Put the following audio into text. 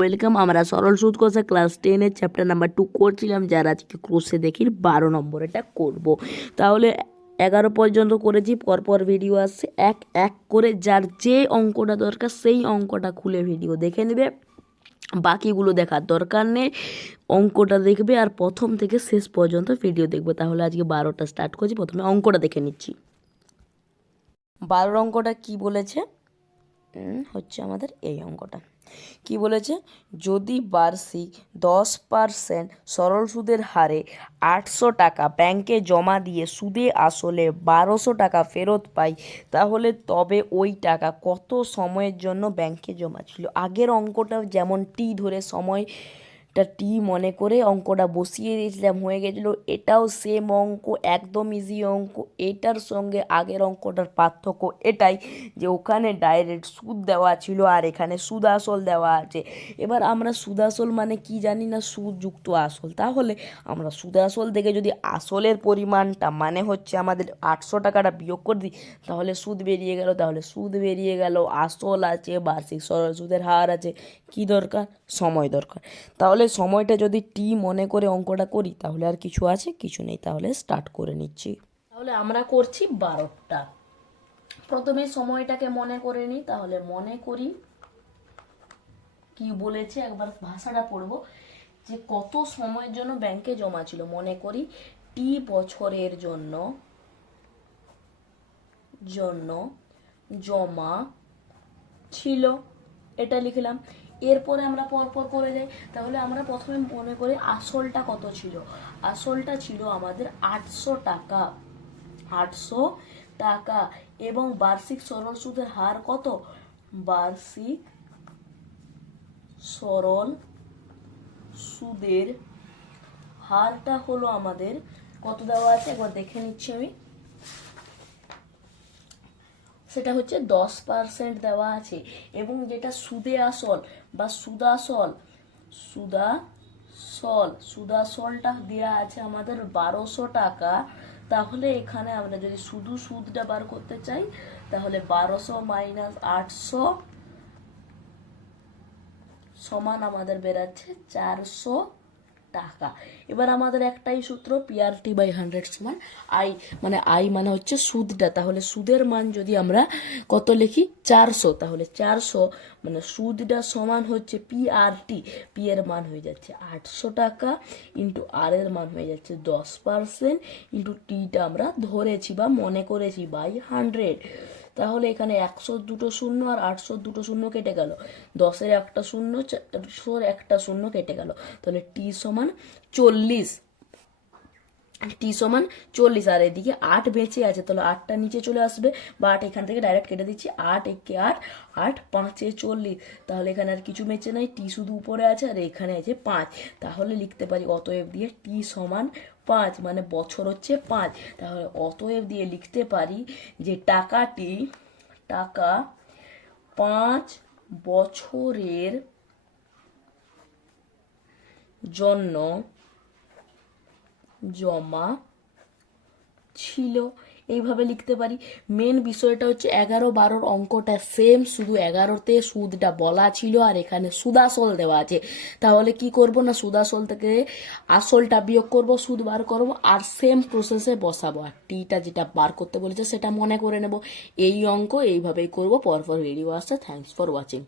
Welcome, আমরা সরল সুদ কষা ক্লাস টেনের চ্যাপ্টার নাম্বার টু করছিলাম, যার আজকে ক্রোশে দেখি বারো নম্বর এটা করব। তাহলে এগারো পর্যন্ত করেছি, পরপর ভিডিও আসছে, এক এক করে যার যে অঙ্কটা দরকার, সেই অঙ্কটা খুলে ভিডিও দেখে নেবে। বাকিগুলো দেখার দরকার নেই, অঙ্কটা দেখবে আর প্রথম থেকে শেষ পর্যন্ত ভিডিও দেখবে। তাহলে আজকে বারোটা স্টার্ট করছি, প্রথমে অঙ্কটা দেখে নিচ্ছি। বারোর অঙ্কটা কি বলেছে? হচ্ছে আমাদের এই অঙ্কটা। কি বলেছে? যদি বার্ষিক দশ পার্সেন্ট সরল সুদের হারে আটশো টাকা ব্যাংকে জমা দিয়ে সুদে আসলে বারোশো টাকা ফেরত পাই, তাহলে তবে ওই টাকা কত সময়ের জন্য ব্যাংকে জমা ছিল? আগের অঙ্কটা যেমন টি ধরে সময়টা টি মনে করে অঙ্কটা বসিয়ে দিয়েছিলাম, হয়ে গেছিল। এটাও সেম অঙ্ক, একদম ইজি অঙ্ক। এটার সঙ্গে আগের অঙ্কটার পার্থক্য এটাই যে ওখানে ডাইরেক্ট সুদ দেওয়া ছিল আর এখানে সুদ আসল দেওয়া আছে। এবার আমরা সুদ আসল মানে কি জানি না সুদ যুক্ত আসল। তাহলে আমরা সুদ আসল থেকে যদি আসলের পরিমাণটা মানে হচ্ছে আমাদের আটশো টাকাটা বিয়োগ করে দিই, তাহলে সুদ বেরিয়ে গেল। তাহলে সুদ বেরিয়ে গেল, আসল আছে, বার্ষিক সরল সুদের হার আছে। কি দরকার? সময় দরকার। তাহলে সময়টা যদি টি মনে করে অঙ্কটা করি, তাহলে আর কিছু আছে? কিছু নেই, তাহলে স্টার্ট করে নিচ্ছি। তাহলে আমরা করছি বারোটা। প্রথমে সময়টাকে মনে করে নিই, তাহলে মনে করি কি বলেছে, একবার ভাষাটা পড়ব, যে কত সময়ের জন্য ব্যাংকে জমা ছিল। মনে করি টি বছরের জন্য জন্য জমা ছিল। এটা লিখলাম। এরপরে আমরা পরপর করে যাই, তাহলে আমরা প্রথমে মনে করি আসলটা কত ছিল? আসলটা ছিল আমাদের আটশো টাকা। আটশো টাকা। এবং বার্ষিক সরল সুদের হার কত? বার্ষিক সরল সুদের হারটা হলো আমাদের কত দেওয়া আছে? একবার দেখে নিচ্ছি আমি। সেটা হচ্ছে দশ পার্সেন্ট দেওয়া আছে। এবং যেটা সুদে আসল বা সুদাসল সুদাসল, সুদাসলটা দেওয়া আছে আমাদের বারোশো টাকা, তাহলে এখানে আমরা যদি শুধু সুদটা বার করতে চাই, তাহলে বারোশো মাইনাস আটশো সমান আমাদের বেরাচ্ছে চারশো টাকা। এবার আমাদের একটাই সূত্র পিআরটি বাই হান্ড্রেড সমান আই মানে আই মানে হচ্ছে সুদটা। তাহলে সুদের মান যদি আমরা কত লিখি? চারশো। তাহলে চারশো মানে সুদটা সমান হচ্ছে পিআরটি পি এর মান হয়ে যাচ্ছে আটশো টাকা ইন্টু আর এর মান হয়ে যাচ্ছে দশ পার্সেন্ট ইন্টু টিটা আমরা ধরেছি বা মনে করেছি বাই হান্ড্রেড তাহলে এখানে একশো দুটো শূন্য আর আটশো দুটো শূন্য কেটে গেল। দশের একটা শূন্য চারশোর একটা শূন্য কেটে গেল। তাহলে টি সমান চল্লিশ। টি সমান চল্লিশ। আর এদিকে আট বেঁচে আছে, তাহলে আটটা নিচে চলে আসবে। বা আট এখান থেকে ডাইরেক্ট কেটে দিচ্ছি, আট একে আট আট পাঁচে চল্লিশ। তাহলে এখানে আর কিছু বেঁচে নাই, টি শুধু উপরে আছে আর এখানে আছে পাঁচ। তাহলে লিখতে পারি অতএব দিয়ে টি সমান পাঁচ মানে বছর হচ্ছে পাঁচ। তাহলে অতএব দিয়ে লিখতে পারি যে টাকাটি, টাকা পাঁচ বছরের জন্য জমা ছিল। এইভাবে লিখতে পারি। মেন বিষয়টা হচ্ছে এগারো বারোর অঙ্কটা সেম শুধু এগারোতে সুদটা বলা ছিল আর এখানে সুদাসল দেওয়া আছে। তাহলে কি করব না, সুদাসল থেকে আসলটা বিয়োগ করব, সুদ বার করব আর সেম প্রসেসে বসাবো। আর টিটা যেটা বার করতে বলেছে সেটা মনে করে নেব। এই অঙ্ক এইভাবেই করব। পরপর ভিডিও আসছে। Thanks for watching